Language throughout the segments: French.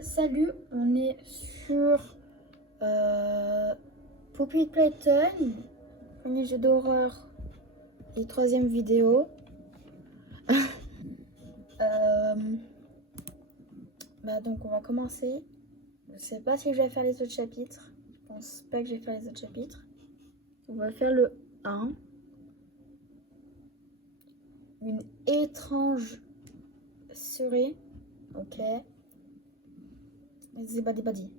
Salut, on est sur Poppy Playtime, premier jeu d'horreur et troisième vidéo. Donc on va commencer. Je sais pas si je vais faire les autres chapitres. Je pense pas que je vais faire les autres chapitres. On va faire le 1. Une étrange souris. Ok. Zibadi badi.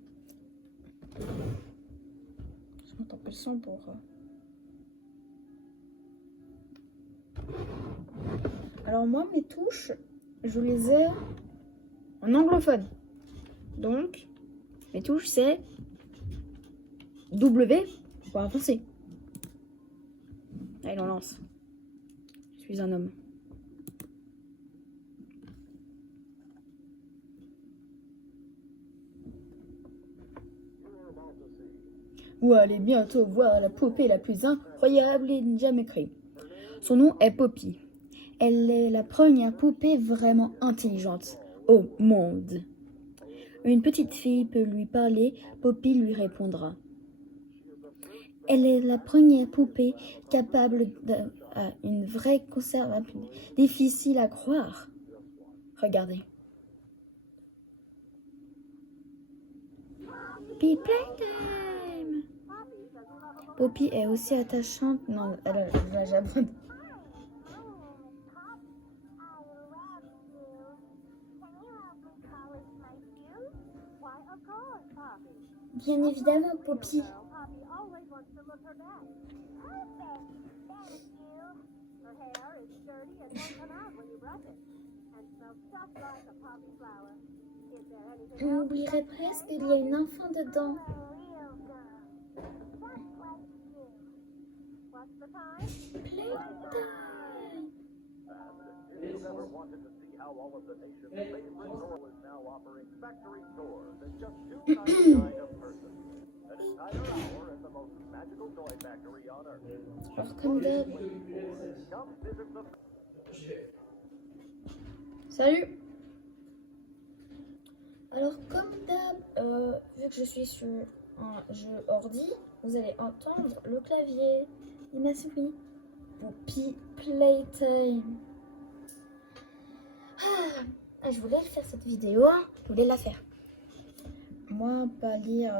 Je monte un peu le son pour. Alors moi mes touches, je les ai en anglophone. Donc mes touches c'est W pour avancer. Allez on lance. Je suis un homme. Vous allez bientôt voir la poupée la plus incroyable et jamais créée. Son nom est Poppy. Elle est la première poupée vraiment intelligente au monde. Une petite fille peut lui parler, Poppy lui répondra. Elle est la première poupée capable d'une vraie conservation. Difficile à croire. Regardez. Poppy Playtime. Poppy est aussi attachante. Non, j'abonne. Bien évidemment, Poppy. On oublierait presque qu'il y a une enfant dedans. Alors comme d'hab. Salut. Alors comme d'hab, vu que je suis sur un jeu ordi, vous allez entendre le clavier et ma souris. Poppy Playtime. Je voulais faire cette vidéo, je voulais la faire. Moi, pas lire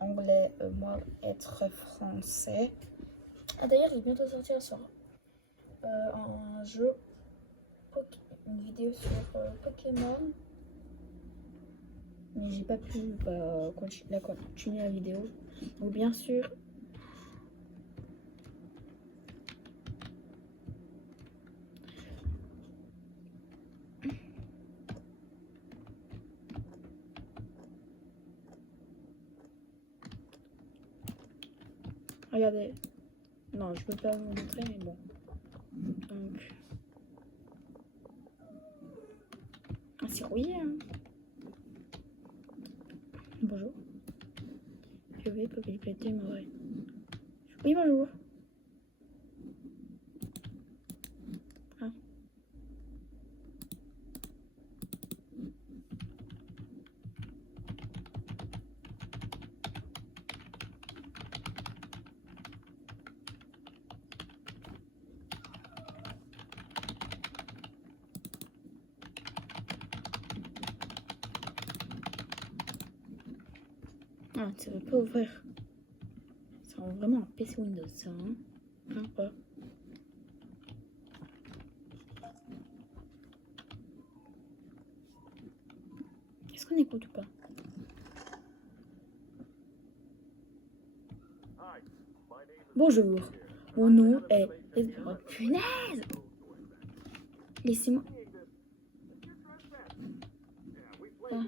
anglais, moi être français. D'ailleurs, je vais bientôt sortir sur un jeu, une vidéo sur Pokémon. Mais j'ai pas pu continuer la vidéo. Donc bien sûr, regardez. Non, je peux pas vous montrer, mais bon. Donc, c'est rouillé, hein. Bonjour. Je vais Poppy Playtime, ouais. Oui, bonjour. Ah. Ah, ça veut pas ouvrir. Ça rend vraiment un PC Windows, ça, hein. Ouais. Est-ce qu'on écoute ou pas? Bonjour, mon nom est... Oh, punaise! Laissez-moi... Ah.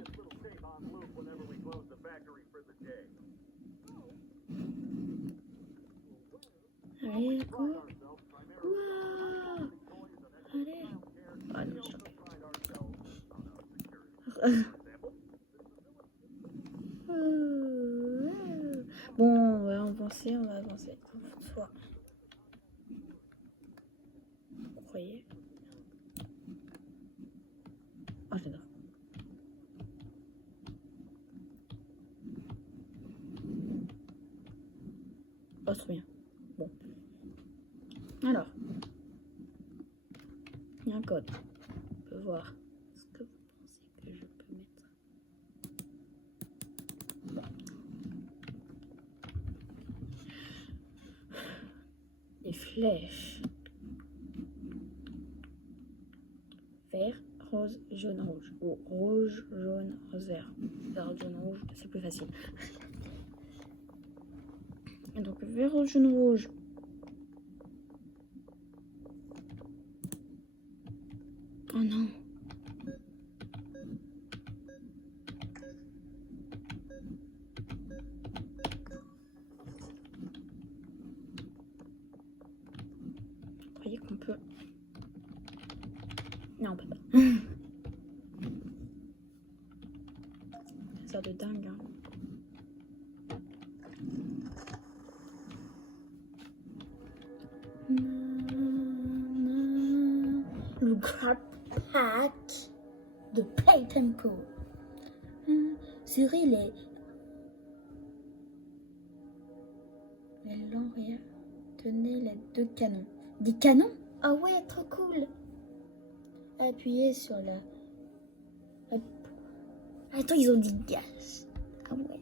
Allez, go! Wow. Allez! Ah non, je Bon, on va avancer, Soit. Vous croyez? Oh, j'adore. Oh, c'est trop bien. Bon. Alors. Il y a un code. On peut voir ce que vous pensez que je peux mettre. Bon. Des flèches. Vert, rose, jaune, rouge. Ou rouge, jaune, rose, vert. Vert, jaune, rouge, c'est plus facile. Et donc vert, rose, jaune, rouge. Oh non. Vous croyez qu'on peut... Non, on peut pas. Ça de dingue, hein. Le Grab Pack de Play Tempo. Serait les lauréats. Tenez les 2 canons. Des canons? Ah ouais, trop cool. Appuyez sur la... Hop. Attends, ils ont dit gaz. Ah ouais.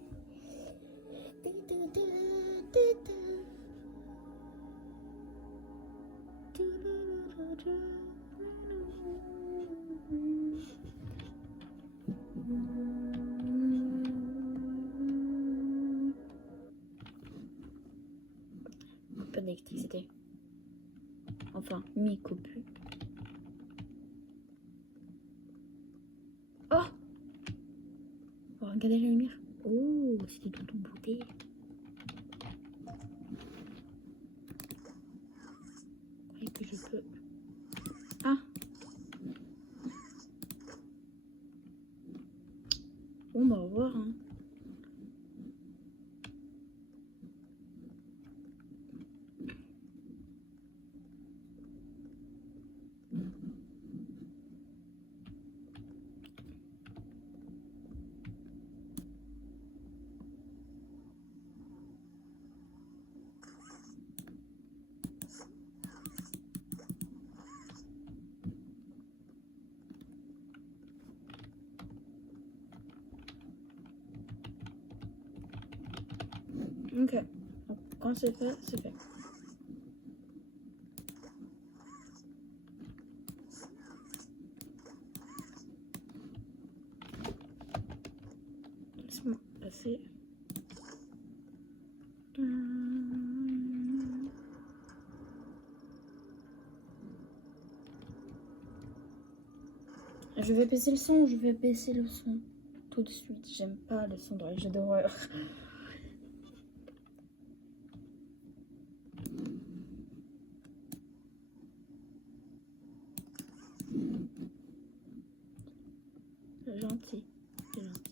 Pas d'électricité. Enfin, mi-coupure. Oh! Oh, regardez la lumière. Oh, c'était tout bouté. Et que je peux... Ah! Bon, bah, au revoir, hein. Ok. Donc, quand c'est fait, c'est fait. Laisse-moi passer. Je vais baisser le son, tout de suite. J'aime pas le son dans les jeux d'horreur. Gentil, c'est gentil.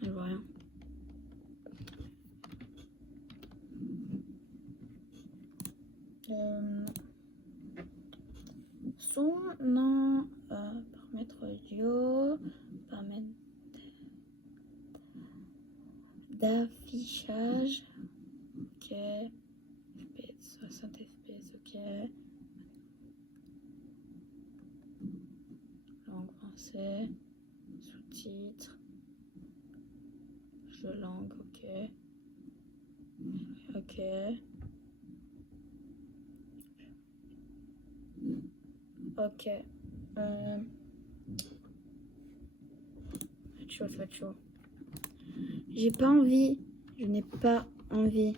Je vois rien. Son, non. Paramètres audio. Paramètres d'affichage. Ok. FPS, 60 FPS, ok. Langue français. Sous-titres. Jeu langue, ok. Ok. Ok. Ça va être chaud. J'ai pas envie. Je n'ai pas envie.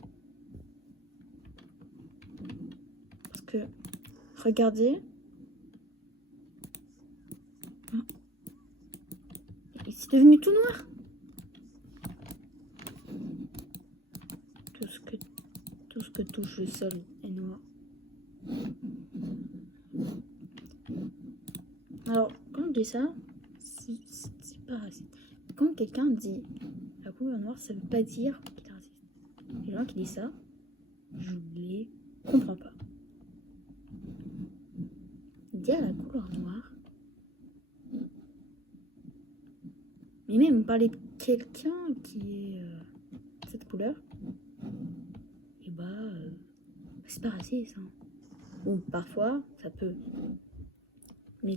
Parce que, regardez. C'est devenu tout noir. Tout ce que touche le sol est noir. Alors, quand on dit ça, c'est pas raciste. Quand quelqu'un dit la couleur noire, ça veut pas dire qu'il est raciste. Les gens qui disent ça, je les comprends pas. Dire la couleur noire. Mais même parler de quelqu'un qui est cette couleur, et c'est pas raciste. Hein. Bon, parfois, ça peut. Mais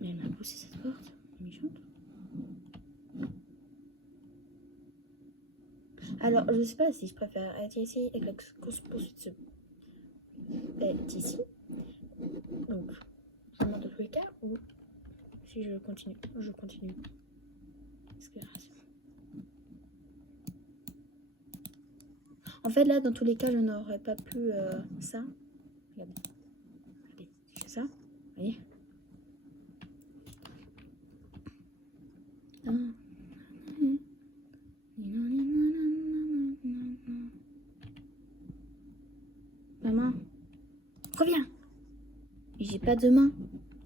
elle m'a poussé cette porte. Méchante. Alors, je sais pas si je préfère être ici et que la course-poursuite est ici. Donc, je monte dans tous les cas ou si je continue. Je continue. En fait, là, dans tous les cas, je n'aurais pas pu ça. Regardez. Regardez, je fais ça. Vous voyez? Maman, reviens. J'ai pas de main.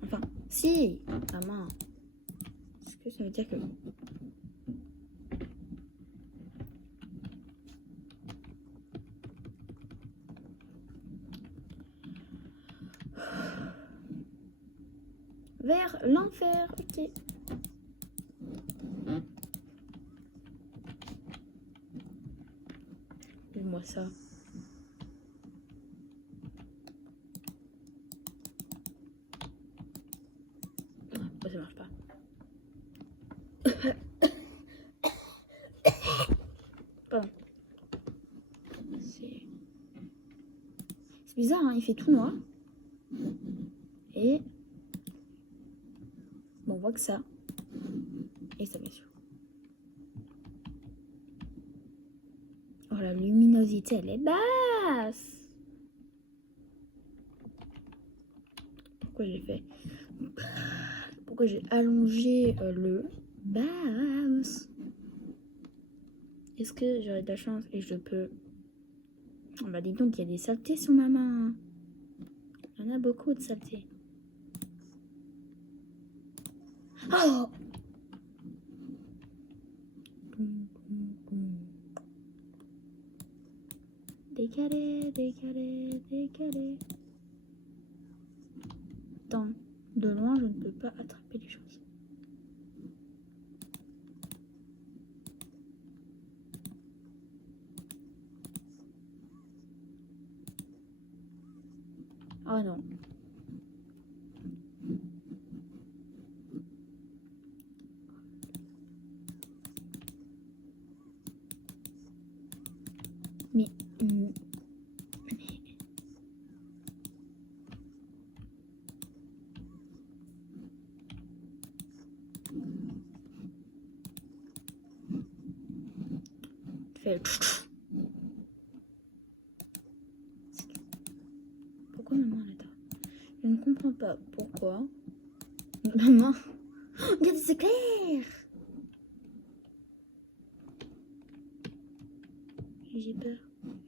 Enfin, si, maman. Est-ce que ça veut dire que... Vers l'enfer, ok. Dis-moi ça. Pourquoi ça marche pas? Pardon. C'est bizarre, hein, il fait tout noir. Et... bon, on voit que ça. Et ça, bien sûr. Oh, la luminosité, elle est basse. Pourquoi j'ai fait... pourquoi j'ai allongé le basse? Est-ce que j'aurai de la chance et je peux... oh bah dis donc, il y a des saletés sur ma main. Il y en a beaucoup de saletés. Oh! Décalé, décalé, décalé. Attends, de loin, je ne peux pas attraper les choses. Oh non. Mais... fait... pourquoi maman elle est là? Je ne comprends pas pourquoi. Maman... regarde, c'est clair! J'ai peur.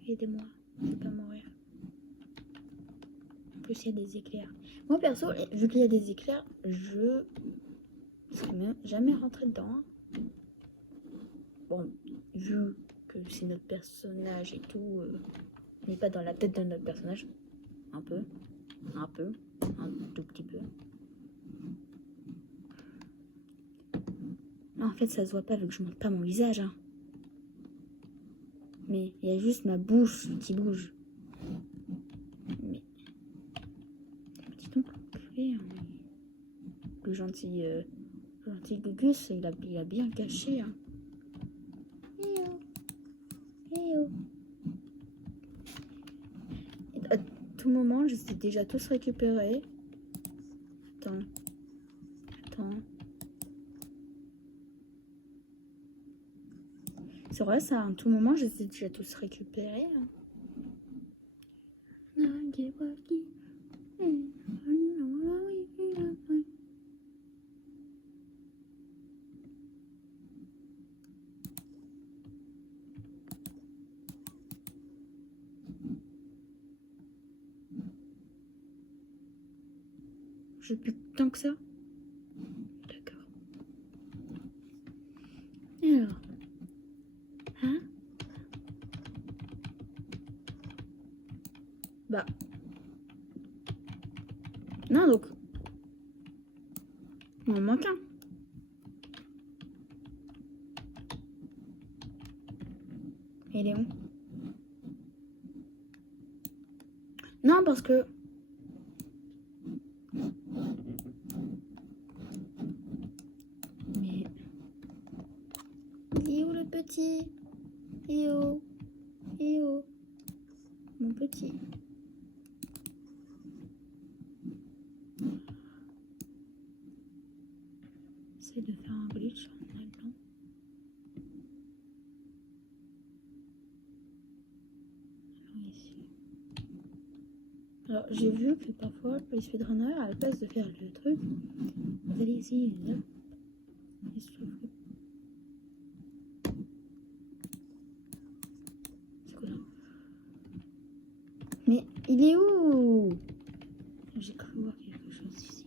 Aidez-moi. Je ne vais pas mourir. En plus, il y a des éclairs. Moi, perso, vu qu'il y a des éclairs, je ne serais même jamais rentrée dedans. Bon, vu que c'est notre personnage et tout, on n'est pas dans la tête de notre personnage. Un tout petit peu. En fait, ça se voit pas vu que je montre pas mon visage. Hein. Mais il y a juste ma bouche qui bouge. Mais... dis donc, le gentil petit Gugus, il a bien caché. Hein. À tout moment, je les ai déjà tous récupérés. Attends. C'est vrai, ça, à tout moment, je les ai déjà tous récupérés. Hein. J'ai plus tant que ça. D'accord. Alors. Hein? Bah. Non, donc. Il m'en manque un. Il est où? Non, parce que... Mais... Il est où le petit? Il est où? Mon petit. J'essaie de faire un glitch en allant. Alors ici. Alors j'ai vu que parfois les speedrunners, à la place de faire le truc, vous allez ici, là. C'est quoi là? Mais il est où? J'ai cru voir quelque chose ici.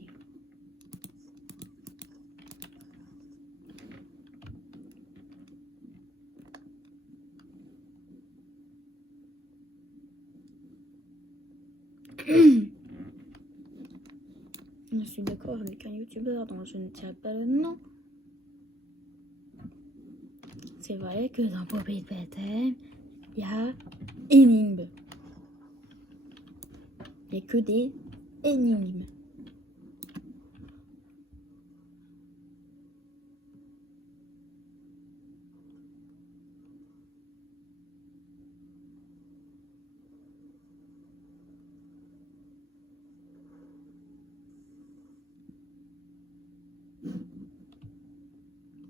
Je suis d'accord avec un youtubeur dont je ne tiens pas le nom. C'est vrai que dans Poppy Playtime, il y a énigmes. Il n'y a que des énigmes.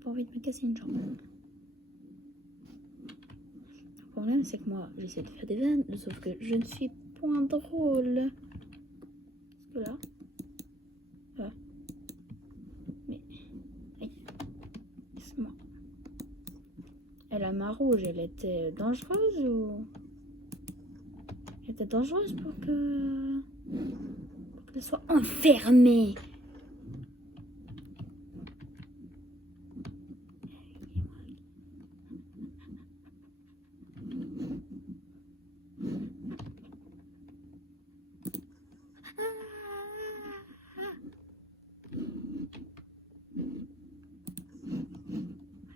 Pas envie de me casser une jambe. Le problème, c'est que moi, j'essaie de faire des vannes, sauf que je ne suis point drôle. Parce que là... Ah. Mais... Aïe. Laisse-moi. Et la main rouge, elle était dangereuse ou... Elle était dangereuse pour qu'elle soit enfermée.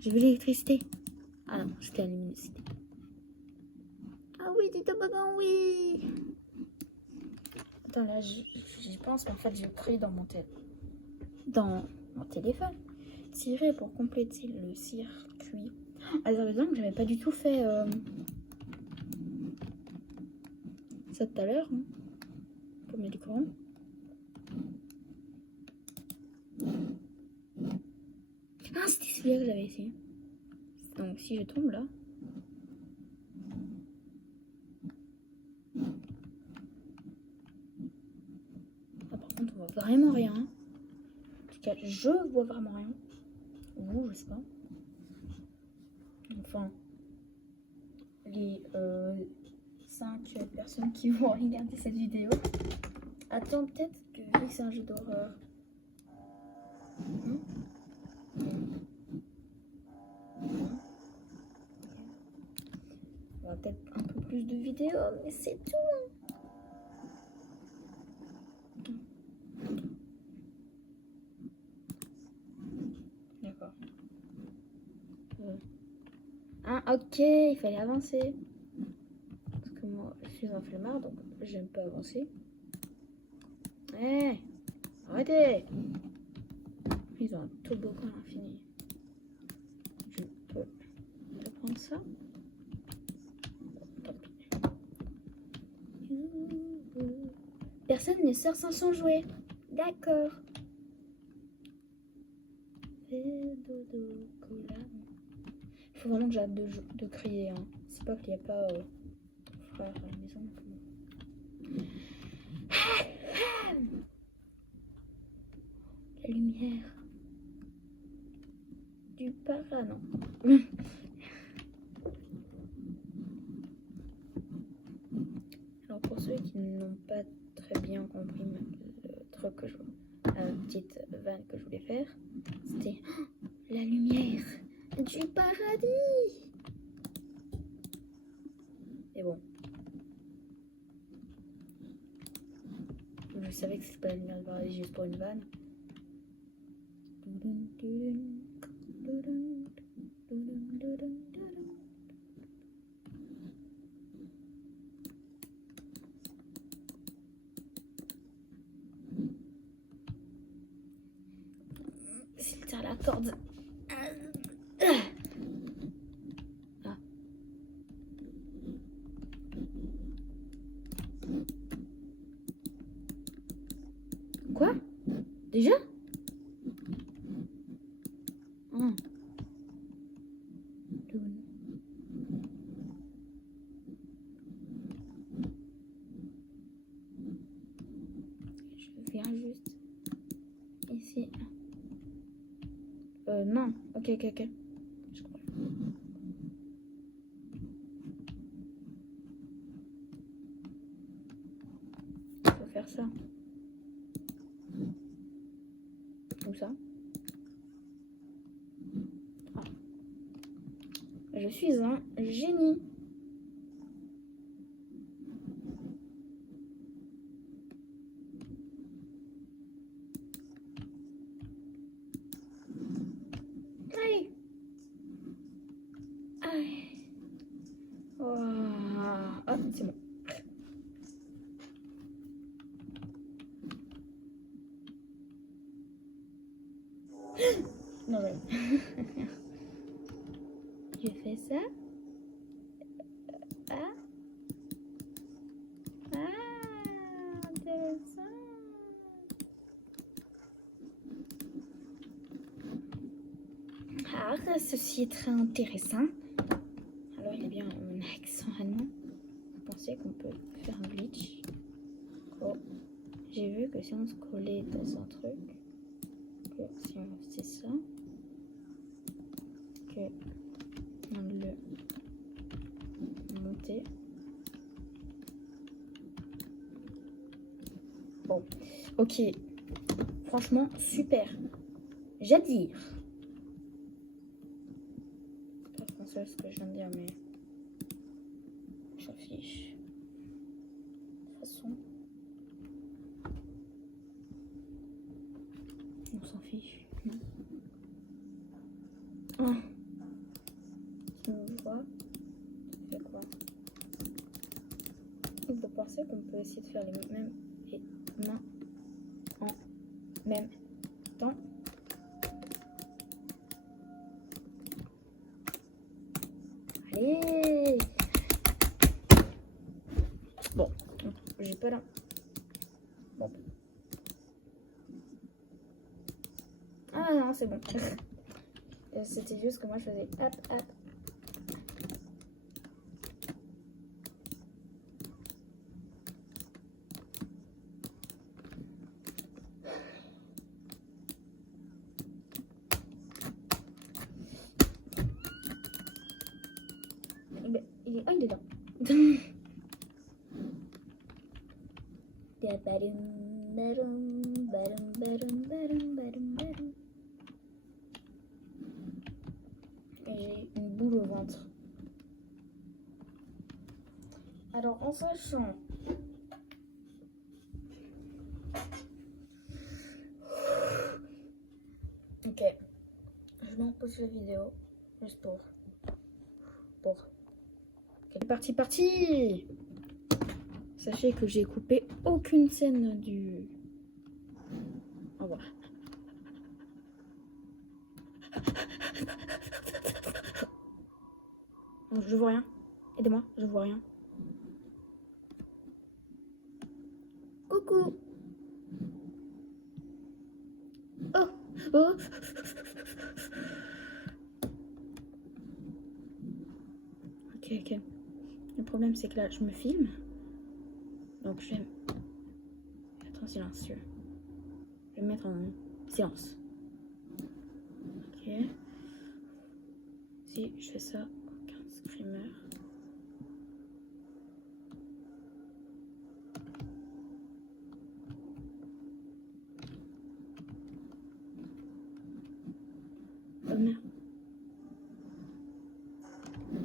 J'ai vu l'électricité. Ah non, c'était la luminosité. Ah oui, du toboggan, oui. Attends, là, j'y pense, mais en fait, j'ai pris dans mon téléphone. Tirer pour compléter le circuit. Alors, exemple, j'avais pas du tout fait ça tout à l'heure. Hein, pour mettre du courant. Ah, c'était celui-là que j'avais essayé. Donc, si je tombe là. Ah, par contre, on voit vraiment rien. En tout cas, je vois vraiment rien. Vous, je sais pas. Enfin, les 5 personnes qui vont regarder cette vidéo. Attends, peut-être que vu que c'est un jeu d'horreur. On va peut-être un peu plus de vidéos, mais c'est tout. D'accord. Ah, ok, il fallait avancer. Parce que moi, je suis un flemmard, donc j'aime pas avancer. Arrêtez! Ils ont un toboggan à l'infini. Je peux prendre ça. Tant pis. Personne ne sort sans son jouet. D'accord. Fais dodo, cola. Il faut vraiment que j'arrête de crier. Hein. C'est pas qu'il n'y a pas ton frère à la maison. La lumière. Du para, non. Alors pour ceux qui n'ont pas très bien compris le truc que la petite vanne que je voulais faire, c'était la lumière du paradis. Et bon, je savais que c'était pas la lumière du paradis juste pour une vanne. S'il tire la corde. Ah. Quoi? Déjà? Je viens juste ici. Non. Ok. Je comprends. Il faut faire ça. Ou ça. Ah. Je suis un génie. Allez. Oh, c'est bon. Non, ouais. Je fais ça. Intéressant. Ah, ceci est très intéressant. Alors, il est bien mon accent allemand. Vous pensez qu'on peut faire un glitch? Oh, j'ai vu que si on se collait dans un truc, que si on faisait ça, que on le montait. Bon, ok. Franchement, super. J'adire. C'est pas français ce que je viens de dire, mais on s'en fiche. De toute façon, on s'en fiche. Ah. Tu me vois? Tu fais quoi? Vous pensez qu'on peut essayer de faire les mêmes mains en même temps? Allez! Bon, j'ai pas là. Bon. Ah non, c'est bon. C'était juste que moi je faisais hop. Il est dedans. J'ai une boule au ventre. Alors en sachant ok, je m'en pose la vidéo juste pour parti. Sachez que j'ai coupé aucune scène du... Au revoir. Je vois rien. Aidez-moi, je vois rien. Coucou. Oh, oh. Ok. Le problème, c'est que là, je me filme. Donc, je vais mettre en silencieux. Je vais me mettre en silence. Ok. Si je fais ça, aucun screamer. Oh merde.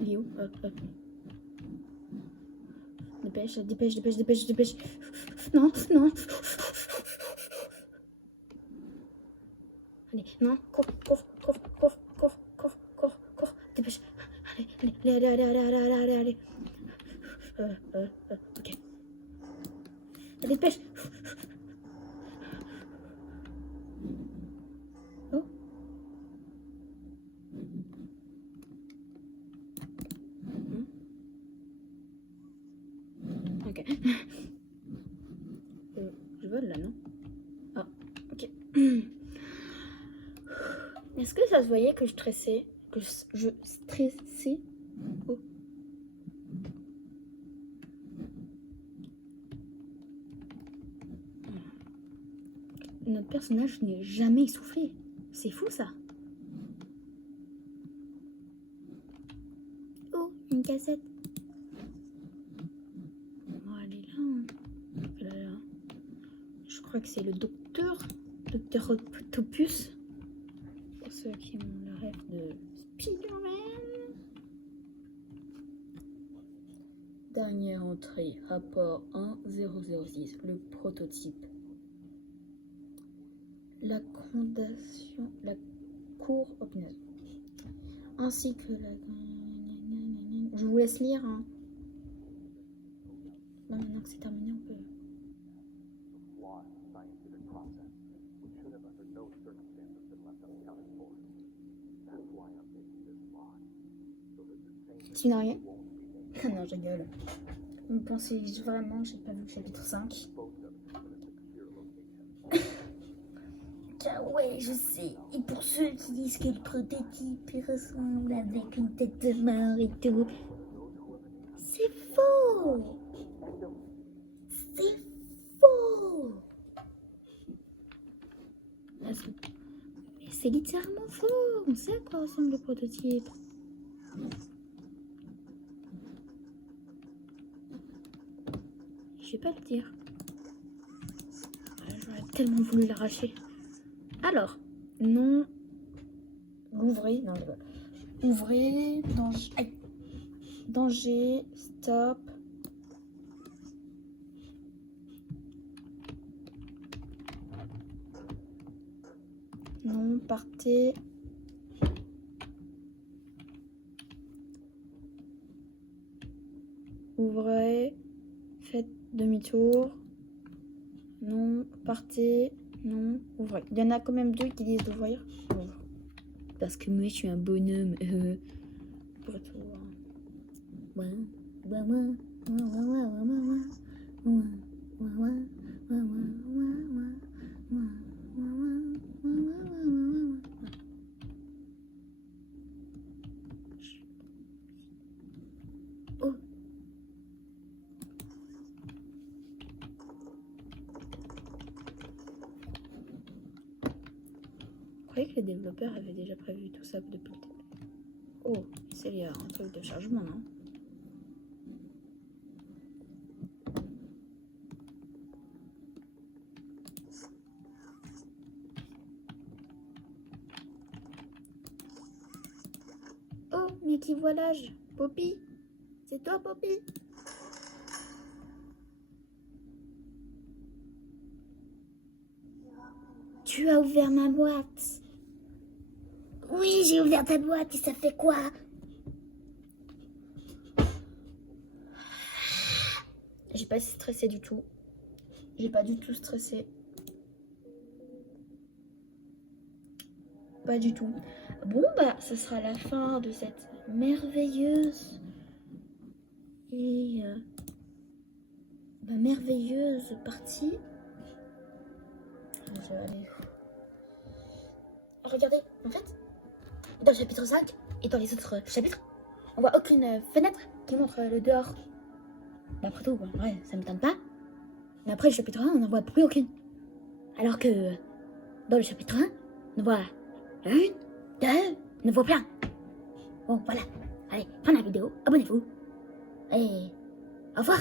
Il est où? Hop. Dépêche. Non. Allez, non, cours. Dépêche. Allez. Ok. Dépêche. Oh. Ok. Je vole là, non? Ah, ok. Est-ce que ça se voyait que je stressais? Que je stressais? Oh. Notre personnage n'est jamais essoufflé. C'est fou ça. Oh, une cassette. Oh, elle est là. Là. Je crois que c'est le docteur Octopus. Pour ceux qui ont le rêve de Spider-Man. Dernière entrée, rapport 1006, le prototype. La cour opinale. Ainsi que la... Je vous laisse lire. Hein. Là, maintenant que c'est terminé, on peut... Tu n'as rien? Ah non, je rigole. Vous pensez vraiment que j'ai pas vu le chapitre 5? Ah ouais, je sais. Et pour ceux qui disent que le prototype ressemble avec une tête de mort et tout, c'est faux! C'est faux! Mais c'est littéralement faux! On sait à quoi ressemble le prototype. Je vais pas le dire. J'aurais tellement voulu l'arracher. Alors, non. Ouvrez. Non, ouvrez. Danger. Aïe. Danger. Stop. Non, partez. Ouvrez. Faites demi-tour. Non, partez. Non, ouvrez. Il y en a quand même 2 qui disent d'ouvrir. Ouvre. Parce que moi, je suis un bonhomme. Pour être oh. Je croyais que les développeurs avaient déjà prévu tout ça depuis le début. Oh, c'est un truc de chargement, non? Oh, mais qui voilage? Poppy? C'est toi, Poppy? Tu as ouvert ma boîte. Oui, j'ai ouvert ta boîte et ça fait quoi? J'ai pas stressé du tout. J'ai pas du tout stressé. pas du tout. Bon, bah, ce sera la fin de cette merveilleuse et merveilleuse partie. Je vais aller... Regardez, en fait, dans le chapitre 5 et dans les autres chapitres, on voit aucune fenêtre qui montre le dehors. Après tout, ouais, ça m'étonne pas. Mais après le chapitre 1, on n'en voit plus aucune. Alors que dans le chapitre 1, on voit une, deux, on en voit plein. Bon, voilà. Allez, fin de la vidéo, abonnez-vous. Et au revoir.